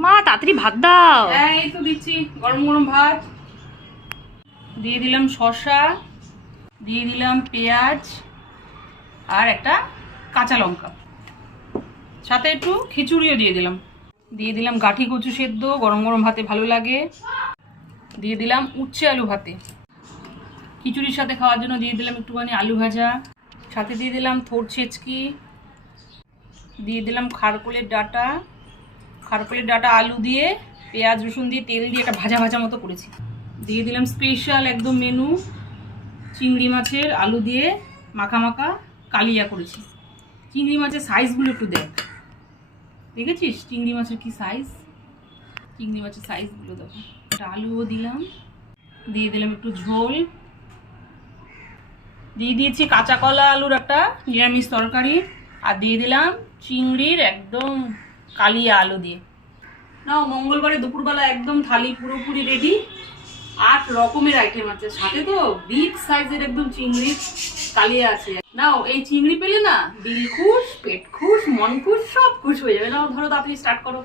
মা তাড়াতাড়ি ভাত দাও। হ্যাঁ এই তো দিচ্ছি, গরম গরম ভাত দিয়ে দিলাম, শসা দিয়ে দিলাম, পেঁয়াজ আর একটা কাঁচা লঙ্কা, সাথে একটু খিচুড়িও দিয়ে দিলাম গাঠি কচু সেদ্ধ, গরম গরম ভাতে ভালো লাগে। দিয়ে দিলাম উচ্ছে আলু ভাতে, খিচুড়ির সাথে খাওয়ার জন্য দিয়ে দিলাম একটুখানি আলু ভাজা, সাথে দিয়ে দিলাম থোড় ছেচকি, দিয়ে দিলাম খারকোলের ডাঁটা আলু দিয়ে পেঁয়াজ রসুন দিয়ে তেল দিয়ে একটা ভাজা ভাজা মতো করেছি। দিয়ে দিলাম স্পেশাল একদম মেনু, চিংড়ি মাছের আলু দিয়ে মাখা মাখা কালিয়া করেছি। চিংড়ি মাছের সাইজগুলো একটু দেখেছিস চিংড়ি মাছের কি সাইজ? চিংড়ি মাছের সাইজগুলো দেখো। একটা আলুও দিলাম, দিয়ে দিলাম একটু ঝোল, দিয়ে দিয়েছি কাঁচা কলা আলুর একটা নিরামিষ তরকারি, আর দিয়ে দিলাম চিংড়ির একদম কালিয়া আলু দিয়ে। নাও, মঙ্গলবারে দুপুরবেলা একদম থালি পুরোপুরি রেডি। 8 রকমের আইটেম আছে, সাথে তো বিগ সাইজের একদম চিংড়ির কালিয়া আছে। নাও, এই চিংড়ি পেলে না দিল খুশ, পেট খুশ, মন খুশ, সব খুশ হয়ে যাবে। নাও ধরো, তাড়াতাড়ি স্টার্ট করো।